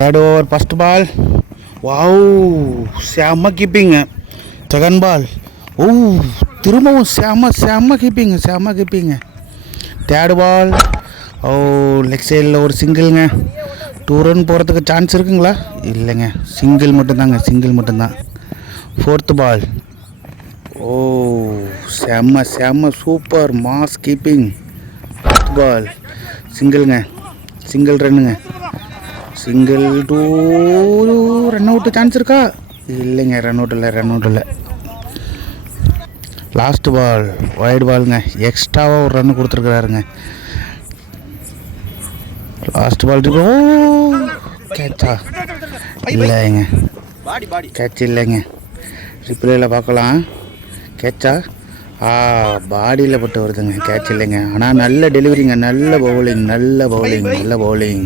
Third over first ball. Wow, செம்ம கீப்பிங்க. Second ball. ஓ, திரும்பவும் செம்ம கீப்பிங்க. தேர்ட் பால். ஓ, லெக் சைடில் ஒரு சிங்கிள்ங்க. 2 ரன் போகிறதுக்கு சான்ஸ் இருக்குங்களா? இல்லைங்க, சிங்கிள் மட்டும்தான். Fourth ball. ஓ, செம்ம super mass keeping. Fourth ball. சிங்கிள்ங்க, சிங்கிள் ரன்னுங்க. சிங்கிள் 2 ரன் அவுட்டு சான்ஸ் இருக்கா? இல்லைங்க, ரன் அவுட் இல்லை. லாஸ்ட் பால் வைடு பாலுங்க. எக்ஸ்ட்ராவாக ஒரு ரன் கொடுத்துருக்குறாருங்க. Last ball. ஓ, கேட்சா? இல்லைங்க, கேட்ச் இல்லைங்க. ரிப்ளேயில் பார்க்கலாம். கேட்சா? பாடியில் பட்டு வருதுங்க. கேட்ச் இல்லைங்க. ஆனால் நல்ல டெலிவரிங்க. நல்ல பவுலிங்.